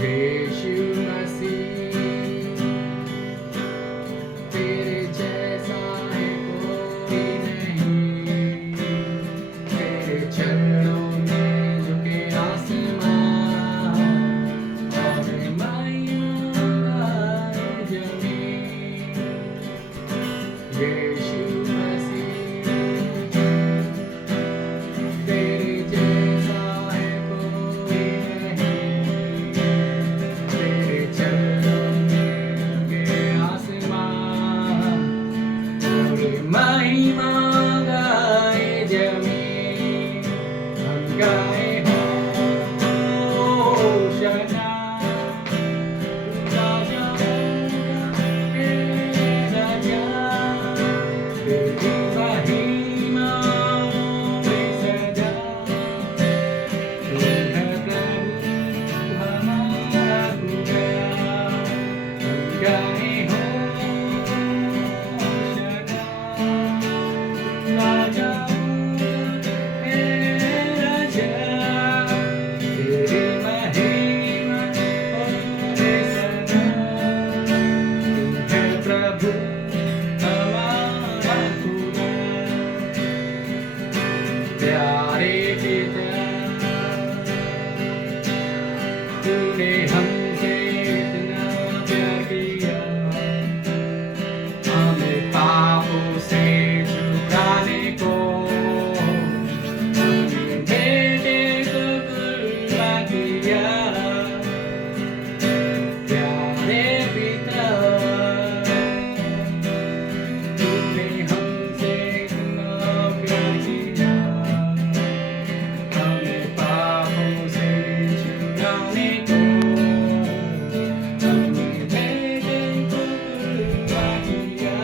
यीशु मसीह तेरे जैसा है कोई नहीं, तेरे चरणों में झुके आसमां और महिमा गाए जमीन। यीशु मसीह तेरे जैसा है कोई नहीं, तेरे चरणों में झुके आसमां और महिमा गाए जमीन। हम गाए होशाना, राजा हे राजा, तेरी महिमा में सदा। तू है प्रभु हमारा खुदा। हम गाए होशाना, राजा हे राजा, तेरी महिमा में सदा। तू है प्रभु हमारा खुदा। प्यारे पिता, तूने हमसे इतना प्यार किया, हमें पापों से छुड़ाने को अपने बेटे को कुर्बान किया। प्यारे पिता, तूने हमसे इतना प्यार किया, हमें पापों से छुड़ाने को अपने बेटे को कुर्बान किया।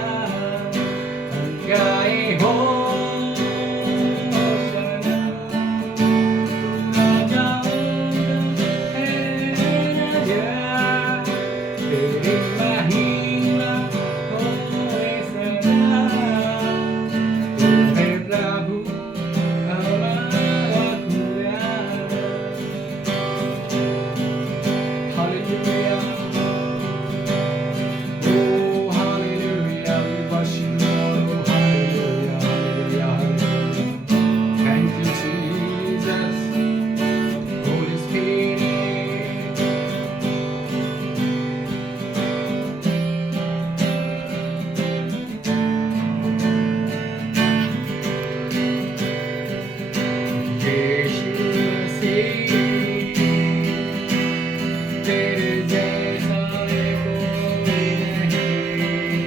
हम गाए होशाना, राजा हे राजा, तेरी महिमा होए सदा। तू है प्रभु हमारा खुदा। Hallelujah. Oh, hallelujah. We worship you, Lord. Hallelujah, hallelujah, hallelujah. Thank you, Jesus. Holy Spirit. यीशु मसीह तेरे जैसा है कोई नहीं,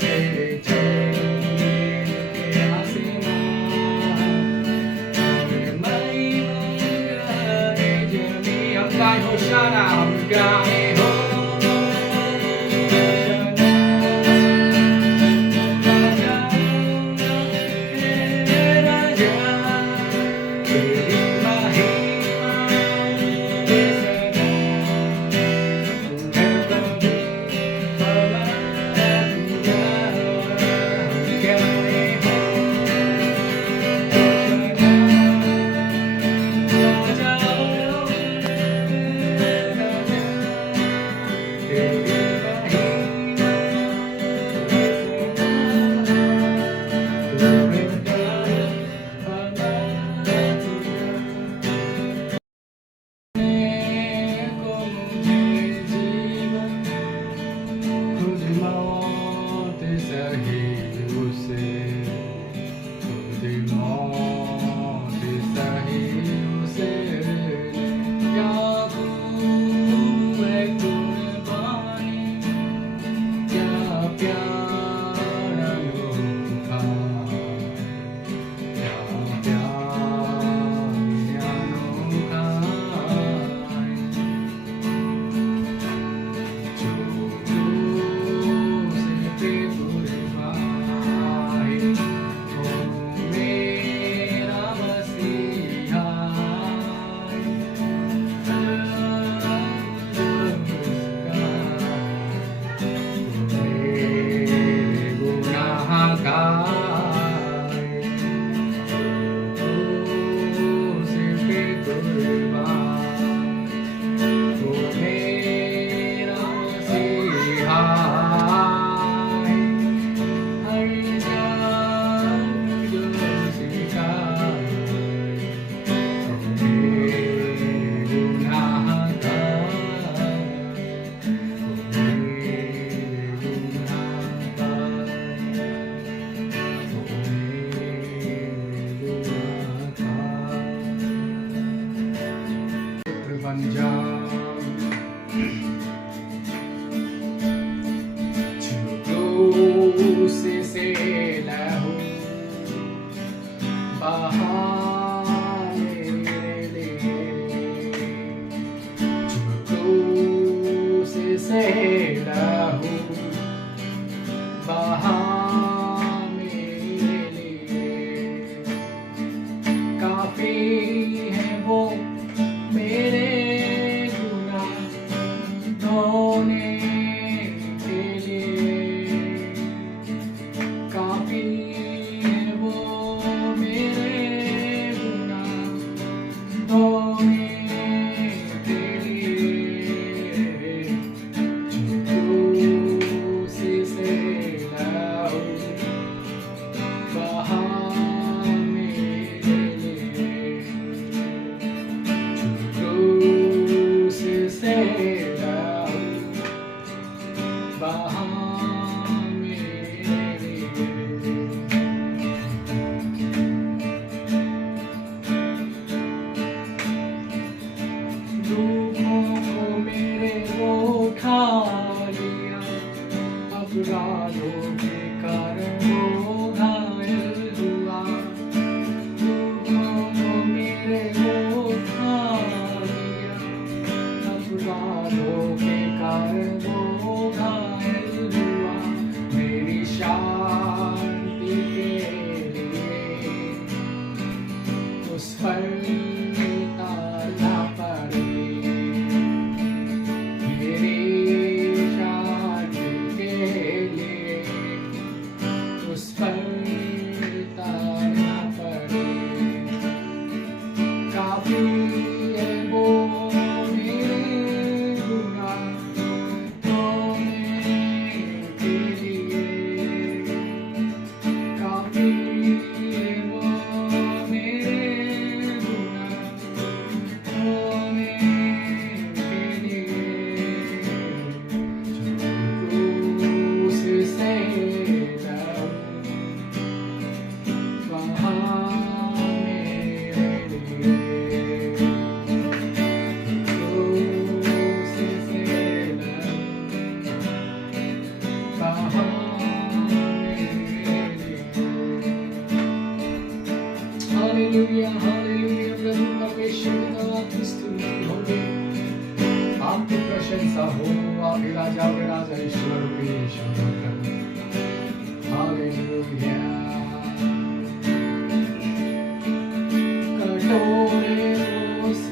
तेरे चरणों में झुके आसमां और महिमा गाए जमीन। हम गाए होशाना, हम गाए होशाना, राजा हे राजा, तेरी महिमा में सदा। तू है प्रभु हमारा खुदा। हम गाए होशाना, राजा हे राजा, पर ताला पड़े, मेरी जान के लिए उस पर ताला पड़े। काफी है वो मेरे गुनाहों के लिए, काफी है वो मेरे गुनाहों के लिए। जो क्रूस से दम वहाँ मेरे लिए, क्रूस से दम वहाँ मेरे लिए। हालेलुया हालेलुया, प्रभु परमेश्वर आपकी स्तुति होगी, आपकी प्रशंसा हो, आप राजा के राजा ईश्वर की शरण करो। हालेलुया। कटोरे उस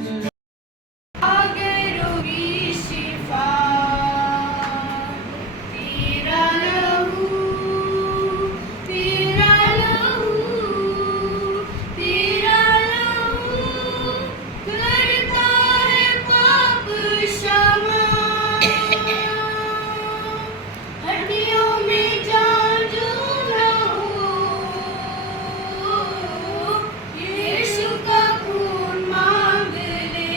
आगरोगी शिफा तेरा लहू तेरा लहू तेरा लहू करता है पाप क्षमा। हड्डियों में जान जो न हो, यीशु का खून मांग ले।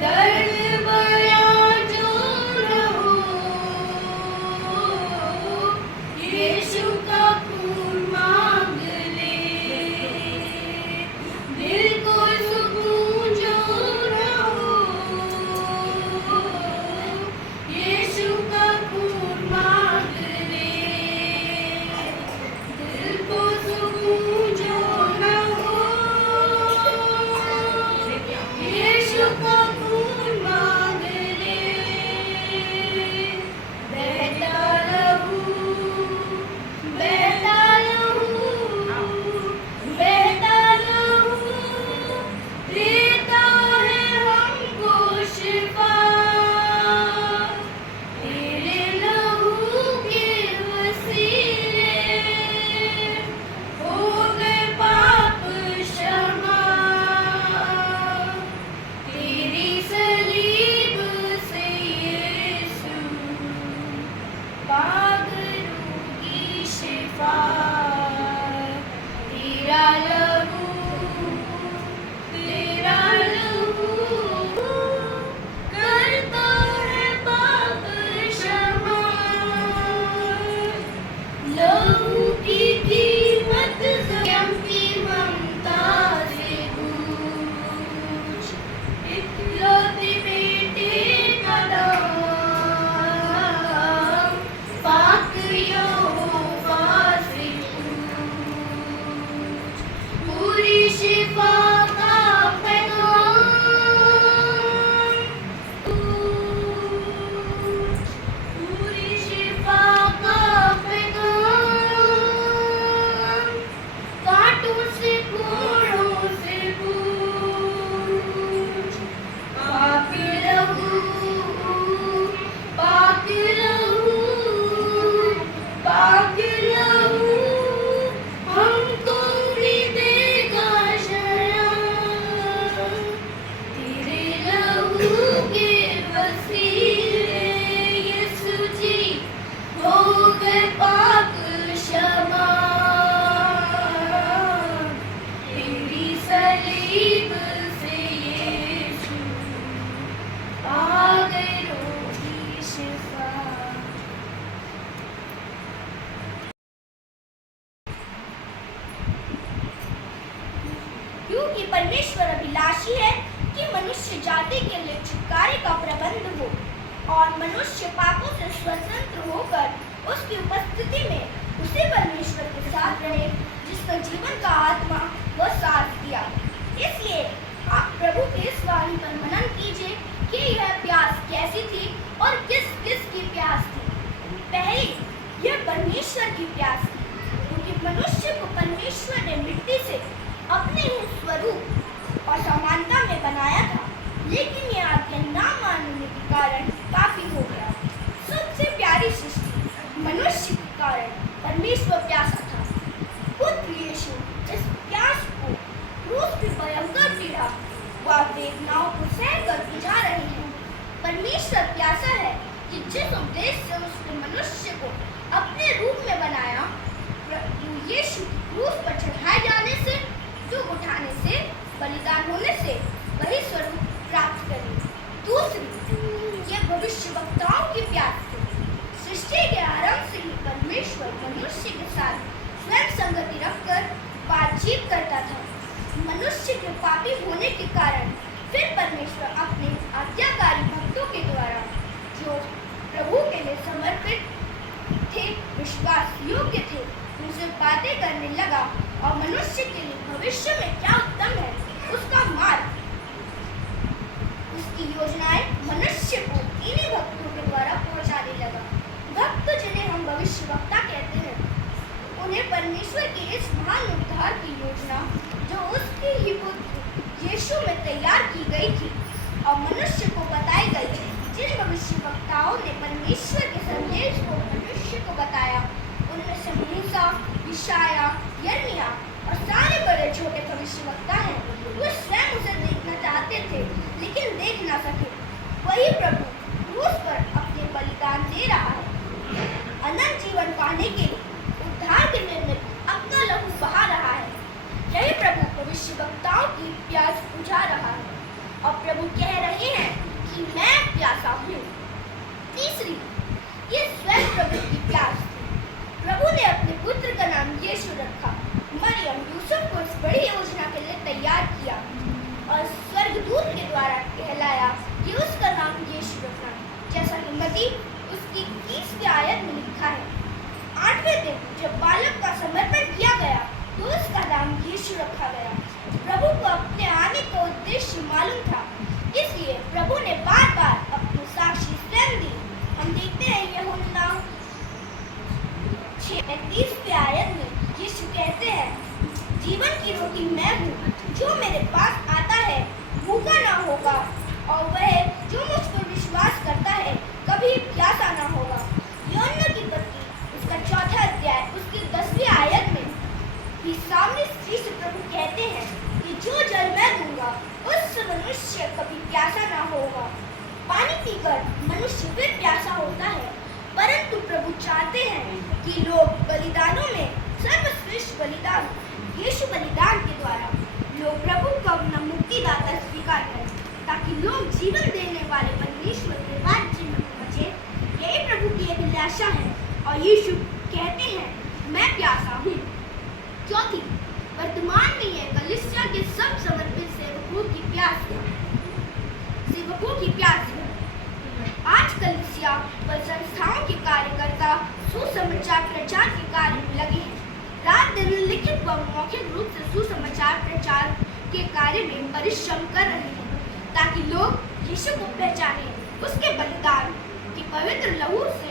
दर्द बयां जो न हो, यीशु का खून मांग ले। दिल को सुकून जो न हो, यीशु का खून मांग ले। दिल को सुकून जो न हो, यीशु का खून मांग ले। बहता लहू बहता लहू बहता लहू देता है हमको शिफा। तेरे लहू के वसीले हो गए पाप क्षमा। तेरी सलीब से यीशु पागलों की शिफा। तेरा लहू करता है पाप क्षमा। लहू की कीमत स्वयं की ममता से पूछ। इकलौते बेटे का नाम पाक यहोवा से पूछ। पूरी शिफा का पैगाम पूरी शिफा का पैगाम कांटों से कोड़ों से पूछ। पाक लहू पाक लहू पाक लहू हमको भी देगा शरण। तेरे लहू के वसीले यीशु जी हो गए पाप क्षमा। तेरी सलीब से यीशु आ गए रोगी शिफा। क्योंकि परमेश्वर अभिलाषी है कि मनुष्य जाति के लिए छुटकारे का प्रबंध हो और मनुष्य पापों से स्वतंत्र होकर उसकी उपस्थिति में उसे परमेश्वर के साथ रहे, जिसका जीवन का आत्मा व साथ दिया। इसलिए आप प्रभु की इस वाणी पर मनन कीजिए कि यह प्यास कैसी थी और किस किस की प्यास थी। पहली, यह परमेश्वर की प्यास थी, क्योंकि मनुष्य को परमेश्वर ने मिट्टी से भविष्य में क्या उत्तम है उसका मार्ग, उसकी योजनाएं मनुष्य को इन्हीं भक्तों के द्वारा पहुंचाने लगा। भक्त जिन्हें हम भविष्यवक्ता कहते हैं, उन्हें परमेश्वर की इस महान उद्धार की योजना जो उसके ही पुत्र यीशु में तैयार की गई थी और मनुष्य को बताई गई, जिन भविष्यवक्ताओं ने परमेश्वर के संदेश को मनुष्य को बताया, उनमें से मूसा, यशायाह, यिर्मयाह और सारे बड़े छोटे भविष्यवक्ता हैं। वे स्वयं उसे देखना चाहते थे लेकिन देख ना सके। वही प्रभु क्रूस पर अपने बलिदान दे रहा है, अनंत जीवन पाने के लिए उद्धार के निमित्त अपना लहू बहा रहा है। यही प्रभु भविष्यवक्ताओं की प्यास बुझा रहा है और प्रभु कह रहे हैं कि मैं प्यासा हूँ। तीसरी, ये स्वयं प्रभु की प्यास थी। प्रभु ने अपने पुत्र का नाम यीशु रखा। मरियम यूसुफ को इस बड़ी योजना के लिए तैयार किया और स्वर्गदूत के द्वारा कहलाया कि उसका नाम यीशु रखना, जैसा कि मत्ती उसकी 30वीं आयत में लिखा है। 8वें दिन जब बालक का समर्पण किया गया तो उसका नाम यीशु रखा गया। प्रभु को अपने आने का उद्देश्य मालूम था, इसलिए प्रभु ने बार बार अपनी साक्षी स्वयं दी। हम देखते हैं यूहन्ना 6:30 आयत में यीशु कहते हैं, जीवन की रोटी मैं हूँ, जो मेरे पास आता है भूखा ना होगा और वह जो मुझ पर विश्वास करता है कभी प्यासा ना होगा। यूहन्ना की पत्री उसका 4था अध्याय उसकी 10वीं आयत में भी सामने स्त्री से प्रभु कहते हैं कि जो जल मैं दूंगा उससे मनुष्य कभी प्यासा ना होगा। पानी पीकर मनुष्य फिर प्यासा होता है, परंतु प्रभु चाहते हैं कि लोग बलिदानों में सर्वश्रेष्ठ बलिदान यीशु बलिदान के द्वारा लोग प्रभु को अपना मुक्तिदाता स्वीकार करें, ताकि लोग जीवन देने वाले परमेश्वर के राज्य में पहुंचे। यही प्रभु की अभिलाषा है और यीशु कहते हैं, मैं प्यासा हूँ। चौथी, वर्तमान में यह कलीसिया के सब समर्पित सेवकों की प्यास है। आज कलीसिया व संस्थाओं के कार्यकर्ता सुसमाचार प्रचार के कार्य में लगे हैं। रात दिन लिखित व मौखिक रूप से सुसमाचार प्रचार के कार्य में परिश्रम कर रहे हैं, ताकि लोग यीशु को पहचाने, उसके बलिदान की पवित्र लहू से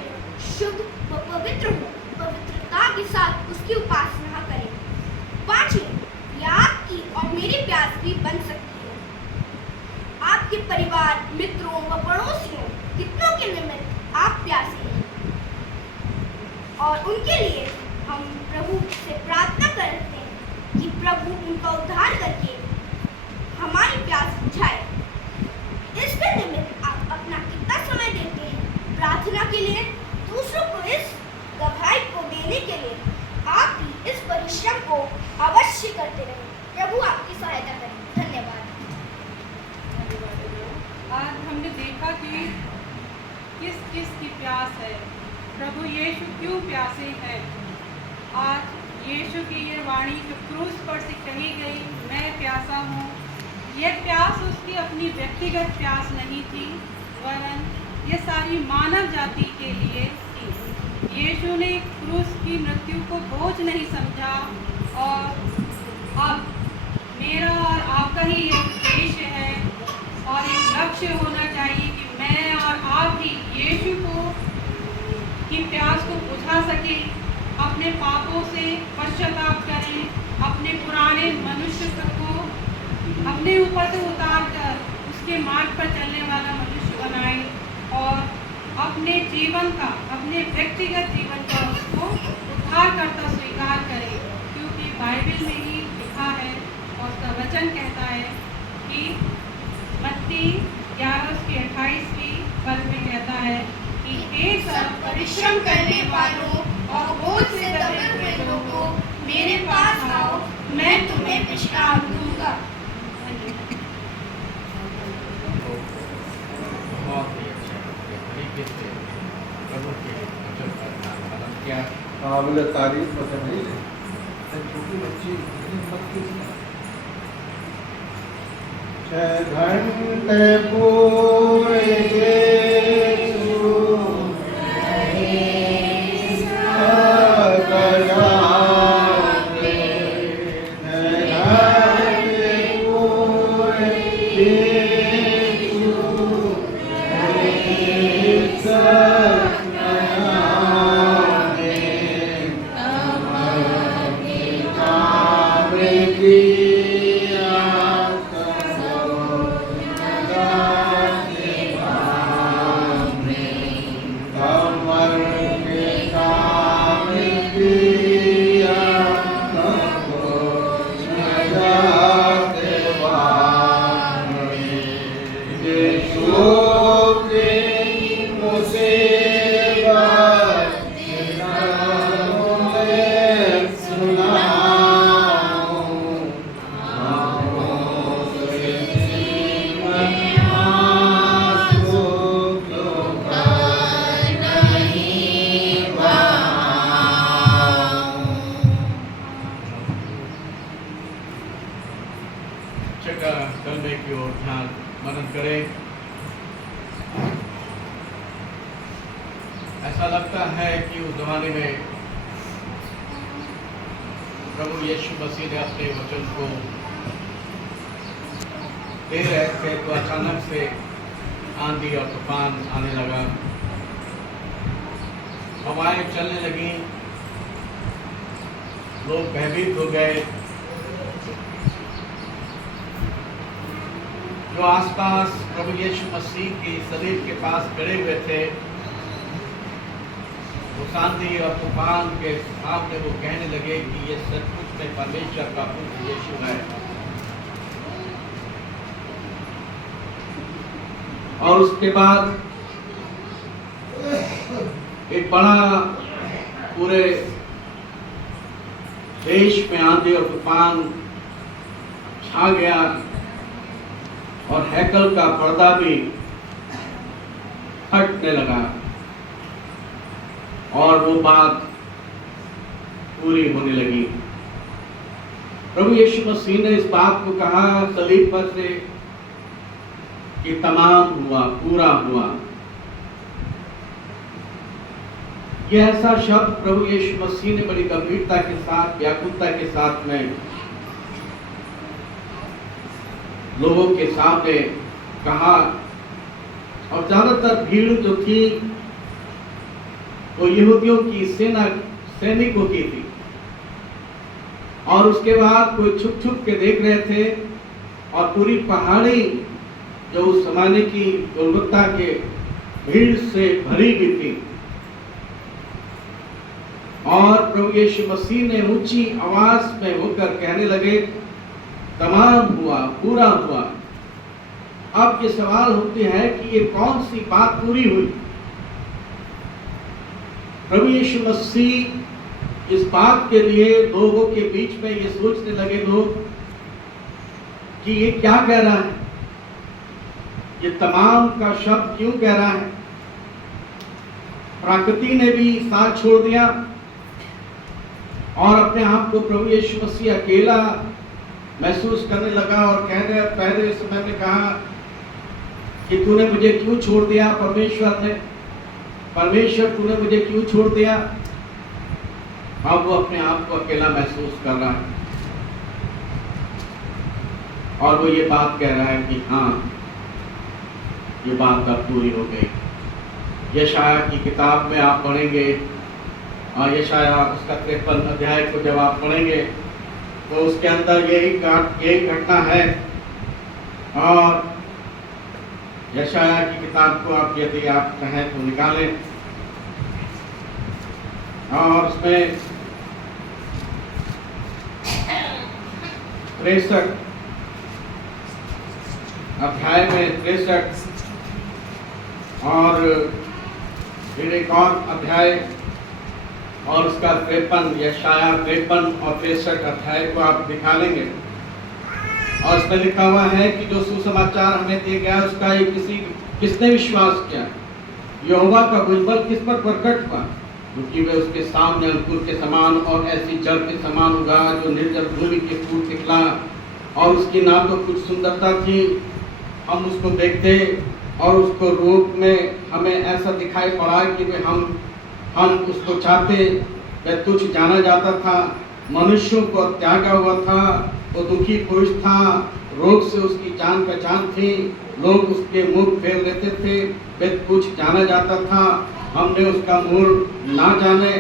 शुद्ध व पवित्र हो, पवित्रता के साथ उसकी उपासना करें। पांचवी, यह आपकी और मेरी प्यास भी बन सकती है। आपके परिवार, मित्रों व पड़ोसियों कितनों के निमित्त आप प्यासे हैं और उनके लिए हम प्रभु से प्रार्थना करते हैं कि प्रभु उनका उद्धार करके हमारी प्यास बुझाए। इसके निमित्त आप अपना कितना समय देते हैं प्रार्थना के लिए, दूसरों को इस गवाही को देने के लिए आप भी इस परिश्रम को अवश्य करते रहें। प्रभु आपकी सहायता करें। धन्यवाद। आज हमने देखा कि किस किस की प्यास है, प्रभु यीशु क्यों प्यासे हैं। आज यीशु की ये वाणी जो क्रूस पर से कही गई, मैं प्यासा हूँ, यह प्यास उसकी अपनी व्यक्तिगत प्यास नहीं थी, वरन ये सारी मानव जाति के लिए थी। यीशु ने क्रूस की मृत्यु को बोझ नहीं समझा और अब मेरा और आपका ही ये उद्देश्य है और एक लक्ष्य होना चाहिए कि मैं और आप भी यीशु की प्यास को बुझा सके, अपने पापों से पश्चाताप करें, अपने पुराने मनुष्य को अपने ऊपर से उतार कर उसके मार्ग पर चलने वाला मनुष्य बनाए और अपने जीवन का, अपने व्यक्तिगत जीवन का उसको उद्धारकर्ता स्वीकार करें, क्योंकि बाइबल में ही लिखा है और उसका वचन कहता है कि मत्ती 11:28 पद में कहता है कि हे सब परिश्रम करने वालों और बोझ से दबे हुए लोगों, मेरे पास आओ, मैं तुम्हें विश्राम दूंगा। बहुत ही अच्छा तरीके से प्रभु के वचन का पालन किया। काबिल तारीफ वचन नहीं है, छोटी बच्ची इतनी मत घंटे पूरे गया छठा कलमे की ओर ध्यान मनन करें। ऐसा लगता है कि उस जमाने में प्रभु यीशु मसीह ने अपने वचन को दे रहे थे तो अचानक से आंधी और तूफान आने लगा, हवाएं चलने लगी, लोग भयभीत हो गए। जो आसपास प्रभु यीशु मसीह के शरीर के पास खड़े हुए थे, वो आंधी और तूफान के सामने वो कहने लगे कि ये सचमुच में परमेश्वर का पुत्र यीशु है। और उसके बाद एक बड़ा पूरे देश में आंधी और तूफान छा गया और हैकल का पर्दा भी फटने लगा और वो बात पूरी होने लगी। प्रभु यीशु मसीह ने इस बात को कहा सलीब पर से कि तमाम हुआ, पूरा हुआ। यह ऐसा शब्द प्रभु यीशु मसीह ने बड़ी गंभीरता के साथ, व्याकुलता के साथ में लोगों के सामने कहा। और ज्यादातर भीड़ जो थी वो यहूदियों की सैनिकों की थी और उसके बाद कोई छुप छुप के देख रहे थे और पूरी पहाड़ी जो उस जमाने की गुणवत्ता के भीड़ से भरी भी थी। और प्रभु यीशु मसीह ने ऊंची आवाज में होकर कहने लगे तमाम हुआ, पूरा हुआ। अब ये सवाल होते हैं कि ये कौन सी बात पूरी हुई। प्रभु यीशु मसीह इस बात के लिए लोगों के बीच में ये सोचने लगे लोग कि ये क्या कह रहा है, ये तमाम का शब्द क्यों कह रहा है। प्रकृति ने भी साथ छोड़ दिया और अपने आप को प्रभु यीशु मसीह अकेला महसूस करने लगा और कहने पहले समय में कहा कि तूने मुझे क्यों छोड़ दिया। परमेश्वर तूने मुझे क्यों छोड़ दिया। अब वो अपने आप को अकेला महसूस कर रहा है और वो ये बात कह रहा है कि हाँ, ये बात अब पूरी हो गई। यशाया की किताब में आप पढ़ेंगे और यशाया उसका 53 अध्याय को जब आप पढ़ेंगे तो उसके अंदर यही घटना है। और यशाया की किताब को आप यदि आप कहें तो निकालें और उसमें 63 अध्याय में 63 और फिर एक और अध्याय और उसका 53 यशाया 53 और 63 अध्याय को आप दिखा लेंगे। और इसमें लिखा हुआ है कि जो सुसमाचार हमें दिया गया उसका ये किसने विश्वास किया। यहोवा का भुजबल किस पर प्रकट हुआ, क्योंकि वे उसके सामने अंकुर के समान और ऐसी जड़ के समान उगा जो निर्जल भूमि के फूल निकला। और उसकी ना तो कुछ सुंदरता थी, हम उसको देखते और उसको रूप में हमें ऐसा दिखाई पड़ा कि वे हम उसको चाहते। वह तुच्छ जाना जाता था, मनुष्यों को त्यागा हुआ था, वो दुखी पुरुष था, रोग से उसकी जान पहचान थी, लोग उसके मुंह फेर लेते थे। वह तुच्छ जाना जाता था, हमने उसका मूल ना जाने।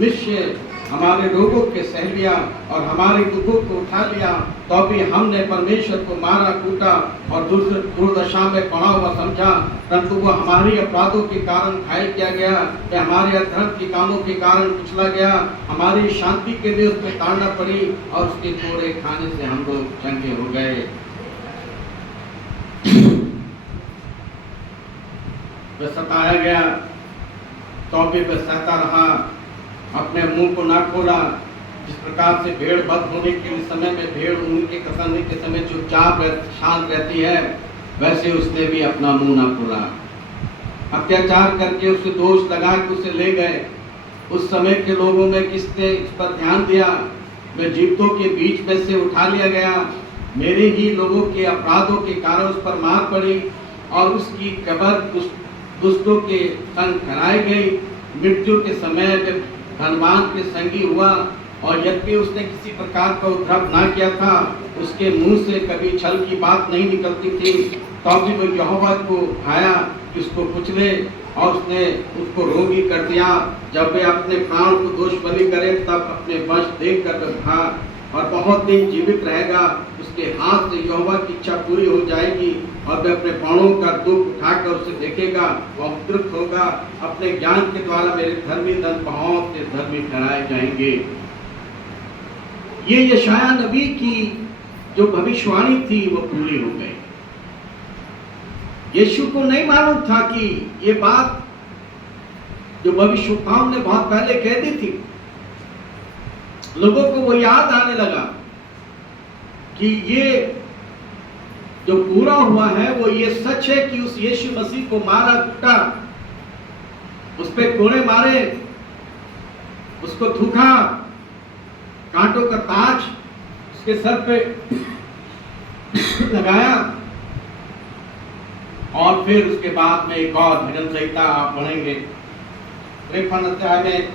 निश्चय हमारे रोगों के सह लिया और हमारे दुखों को उठा लिया, तो भी हमने परमेश्वर को मारा कूटा और दुर्दशा में पड़ा हुआ समझा। परंतु वो हमारी अपराधों के कारण घायल किया गया, वह हमारे अधर्म के कामों के कारण कुचला गया। हमारी शांति के लिए उसमें ताड़ना पड़ी और उसके कोड़े खाने से हम लोग चंगे हो गए। वह सताया गया तो भी वह सहता रहा, अपने मुंह को ना खोला। जिस प्रकार से भेड़ बद होने के समय में भेड़ ऊन के कसने के समय चुपचाप शांत रहती है, वैसे उसने भी अपना मुंह ना खोला। अत्याचार करके उसे दोष लगा के उसे ले गए। उस समय के लोगों में किसने इस पर ध्यान दिया। वह जीवितों के बीच में से उठा लिया गया मेरे ही लोगों के अपराधों के कारण उस पर मार पड़ी और उसकी कब्र दुष्टों के संग खनाई गई। मृत्यु के समय जब धनवान के संगी हुआ और यद्यपि उसने किसी प्रकार का उपद्रव ना किया था, उसके मुंह से कभी छल की बात नहीं निकलती थी, तो भी वो यहोवा को भाया कि उसको कुचले, और उसने उसको रोगी कर दिया। जब वे अपने प्राण को दोष बलि करे तब अपने वश देख कर था और बहुत दिन जीवित रहेगा। उसके हाथ से यहोवा की इच्छा पूरी हो जाएगी और वह अपने प्राणों का दुख उठाकर उसे देखेगा, वह तृप्त होगा। अपने ज्ञान के द्वारा मेरे धर्मी दल बहुत से धर्मी ठहराए जाएंगे। ये यशाया नबी की जो भविष्यवाणी थी वो पूरी हो गई। यीशु को नहीं मालूम था कि ये बात जो भविष्यवक्ताओं ने बहुत पहले कह दी थी, लोगों को वो याद आने लगा कि ये जो पूरा हुआ है वो ये सच है कि उस यीशु मसीह को मारा कूटा, उस पे कोड़े मारे, उसको थूका, कांटों का ताज उसके सर पे लगाया, और फिर उसके बाद में एक और भजन संहिता आप पढ़ेंगे 53 अध्याय में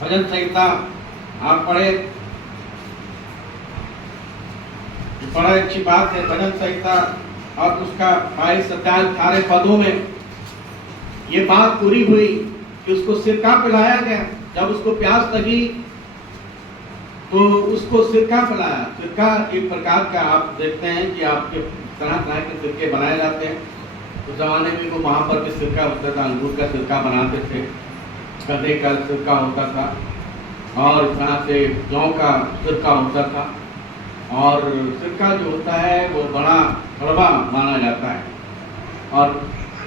भजन संहिता आप पढ़े, बड़ा अच्छी बात है। भजन संहिता और उसका 22 अध्याय 18 पदों में ये बात पूरी हुई कि उसको सिरका पिलाया गया। जब उसको प्यास लगी तो उसको सिरका पिलाया। सिरका एक प्रकार का आप देखते हैं कि आपके तरह तरह के सिरके बनाए जाते हैं। उस जमाने में वो वहाँ पर भी सिरका होता था, अंगूर का सिरका बनाते थे, गन्ने का सिरका होता था, और इस तरह से जौ का सिरका होता था। और सिरका जो होता है वो बड़ा कड़वा माना जाता है, और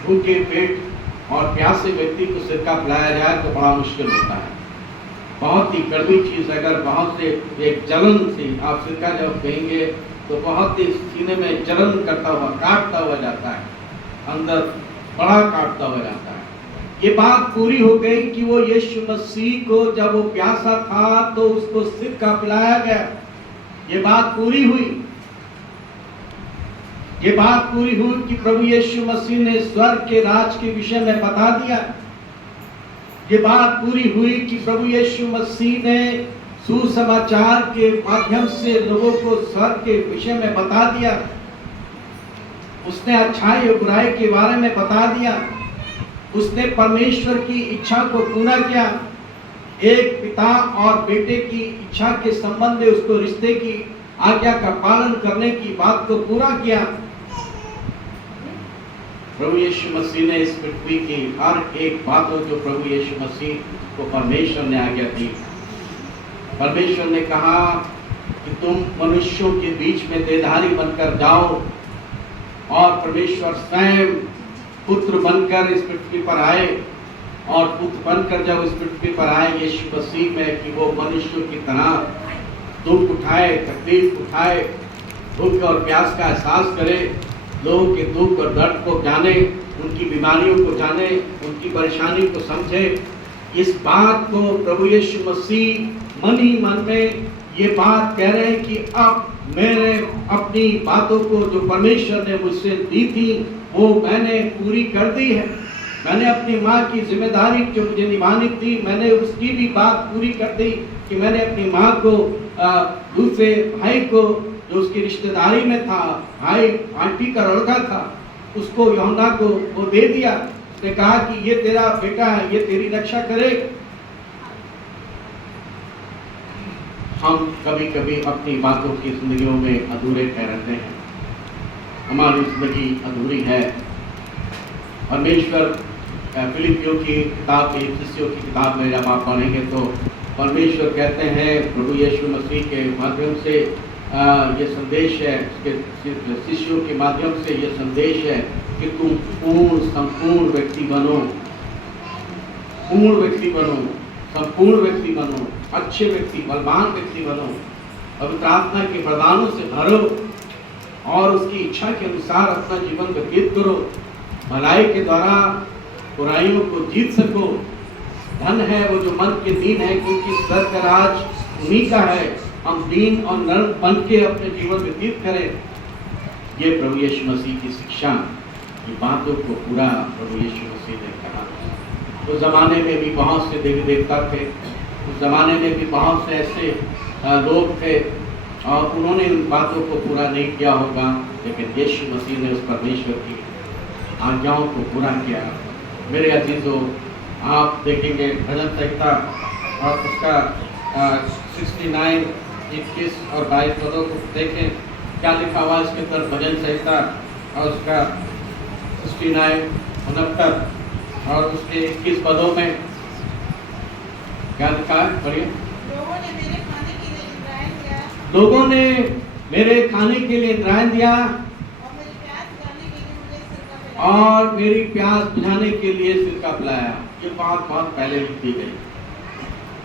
भूखे पेट और प्यासे व्यक्ति को सिरका पिलाया जाए तो बड़ा मुश्किल होता है। बहुत ही कड़वी चीज़, अगर बहुत से एक जलन से आप सिरका जब कहेंगे तो बहुत ही सीने में जलन करता हुआ, काटता हुआ जाता है, अंदर बड़ा काटता हुआ जाता है। ये बात पूरी हो गई कि वो यीशु मसीह को जब वो प्यासा था तो उसको सिरका पिलाया गया। ये बात पूरी हुई। ये बात पूरी हुई कि प्रभु यीशु मसीह ने स्वर्ग के राज के विषय में बता दिया। ये बात पूरी हुई कि प्रभु यीशु मसीह ने सुसमाचार के माध्यम से लोगों को स्वर्ग के विषय में बता दिया। उसने अच्छाई और बुराई के बारे में बता दिया। उसने परमेश्वर की इच्छा को पूरा किया। एक पिता और बेटे की इच्छा के संबंध में उसको रिश्ते की आज्ञा का पालन करने की बात को पूरा किया। प्रभु यीशु मसीह ने इस पृथ्वी की हर एक बात जो प्रभु यीशु मसीह को परमेश्वर ने आज्ञा दी। परमेश्वर ने कहा कि तुम मनुष्यों के बीच में देहधारी बनकर जाओ, और परमेश्वर स्वयं पुत्र बनकर इस पृथ्वी पर आए, और पुत्र बनकर जब इस पृथ्वी पर आए यीशु मसीह में कि वो मनुष्यों की तरह दुख उठाए, तकलीफ उठाए, भूख और प्यास का एहसास करे, लोगों के दुख और दर्द को जाने, उनकी बीमारियों को जाने, उनकी परेशानी को समझे। इस बात को प्रभु यीशु मसीह मन ही मन में ये बात कह रहे हैं कि अब मैंने अपनी बातों को जो परमेश्वर ने मुझसे दी थी वो मैंने पूरी कर दी है। मैंने अपनी माँ की जिम्मेदारी जो मुझे निभानी थी, मैंने उसकी भी बात पूरी कर दी कि मैंने अपनी माँ को दूसरे भाई को जो उसकी रिश्तेदारी में था, भाई आंटी का लड़का था, उसको यूहन्ना को वो दे दिया। उसने कहा कि ये तेरा बेटा है, ये तेरी रक्षा करे। हम कभी कभी अपनी बातों की जिंदगियों में अधूरे ठहरते हैं। हमारी जिंदगी अधूरी है। परमेश्वर फिलिपियों की किताब, इफिसियों की किताब में जब आप पढ़ेंगे तो परमेश्वर कहते हैं प्रभु यीशु मसीह के माध्यम से ये संदेश है, उसके शिष्यों के माध्यम से ये संदेश है कि तुम पूर्ण संपूर्ण व्यक्ति बनो, पूर्ण व्यक्ति बनो, संपूर्ण व्यक्ति बनो, अच्छे व्यक्ति, बलवान व्यक्ति बनो, पवित्र आत्मा के वरदानों से भरो और उसकी इच्छा के अनुसार अपना जीवन व्यतीत करो। भलाई के द्वारा बुराइयों को जीत सको। धन है वो जो मन के दीन है, क्योंकि स्वर्ग का राज उन्हीं का है। हम दीन और नर्म बन के अपने जीवन व्यतीत करें। ये प्रभु यीशु मसीह की शिक्षा, ये बातों को पूरा प्रभु यीशु मसीह ने कहा। उस ज़माने में भी बहुत से देवी देवता थे, उस ज़माने में भी बहुत से ऐसे लोग थे और उन्होंने उन बातों को पूरा नहीं किया होगा, लेकिन यीशु मसीह ने उस परमेश्वर की आज्ञाओं को पूरा किया। मेरे अजीजों, आप देखेंगे भजन संहिता और उसका 69, 21 और 22 पदों को देखें, क्या लिखा हुआ इसके अंदर। भजन संहिता और उसका 69, 69 और उसके 21 पदों में क्या लिखा है, पढ़िए। लोगों ने मेरे खाने के लिए इंद्रायण दिया और मेरी प्यास बुझाने के लिए सिरका पिलाया। ये बात बहुत पहले लिख दी गई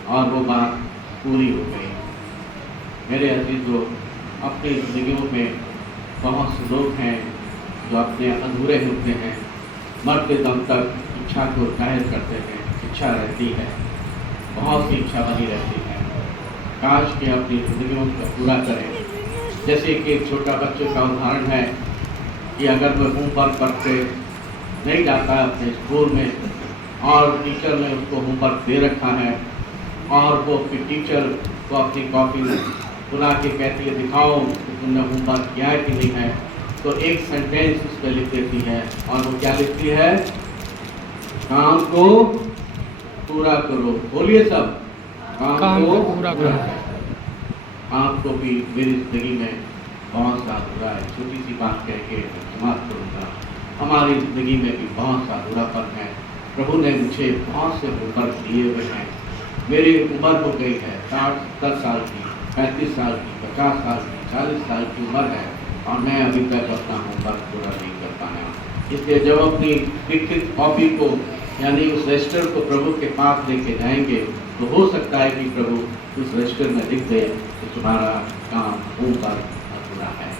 और वो बात पूरी हो गई। मेरे अजीजों, अपनी जिंदगियों में बहुत से लोग हैं जो अपने अधूरे होते हैं, मरते दम तक इच्छा को जाहिर करते हैं, इच्छा रहती है, बहुत सी इच्छा बनी रहती है, काश कि अपनी जिंदगियों को पूरा करें। जैसे कि एक छोटा बच्चे का उदाहरण है कि अगर वह होमवर्क करके नहीं जाता है अपने स्कूल में और टीचर ने उसको होमवर्क दे रखा है और वो फिर टीचर को अपनी कॉपी बुला के कहती है दिखाओ कि तुमने होमवर्क किया है कि नहीं है, तो एक सेंटेंस उस पर लिख देती है और वो क्या लिखती है, काम को पूरा करो। बोलिए सब, काम को पूरा करो। आपको भी मेरी जिंदगी में बहुत सा अधूरा है। छोटी सी बात कह के समाप्त करूँगा। हमारी ज़िंदगी में भी बहुत सा अधूरापन है। प्रभु ने मुझे बहुत से होमवर्क दिए हुए हैं। मेरी उम्र हो गई है 60-70 साल की, 35 साल की, 50 साल की, 40 साल की उम्र है और मैं अभी तक अपना होमवर्क पूरा नहीं कर पाया। इसलिए जब अपनी लिखित कॉपी को यानी उस रजिस्टर को प्रभु के पास लेके जाएंगे तो हो सकता है कि प्रभु उस रजिस्टर में लिख दे कि तुम्हारा काम होमवर्क अधूरा है,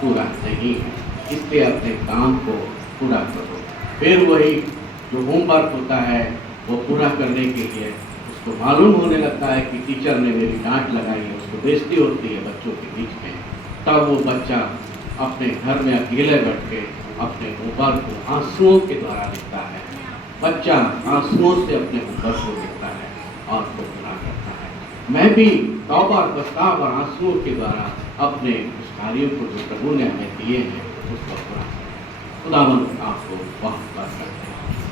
पूरा नहीं है, इसलिए अपने काम को पूरा करो। फिर वही जो होमवर्क होता है वो पूरा करने के लिए उसको मालूम होने लगता है कि टीचर ने मेरी डांट लगाई है, उसको बेइज्जती होती है बच्चों के बीच में, तब वो बच्चा अपने घर में अकेले बैठ के अपने होमवर्क को आंसुओं के द्वारा लिखता है। बच्चा आंसुओं से अपने होमवर्क को लिखता है और उसको पूरा करता है। मैं भी तौबा और पछतावा और आंसुओं के द्वारा अपने उस कार्यों को जो प्रभु ने हमें दिए हैं उसको पूरा करें। खुदावंद आपको बहुत बरकत दे।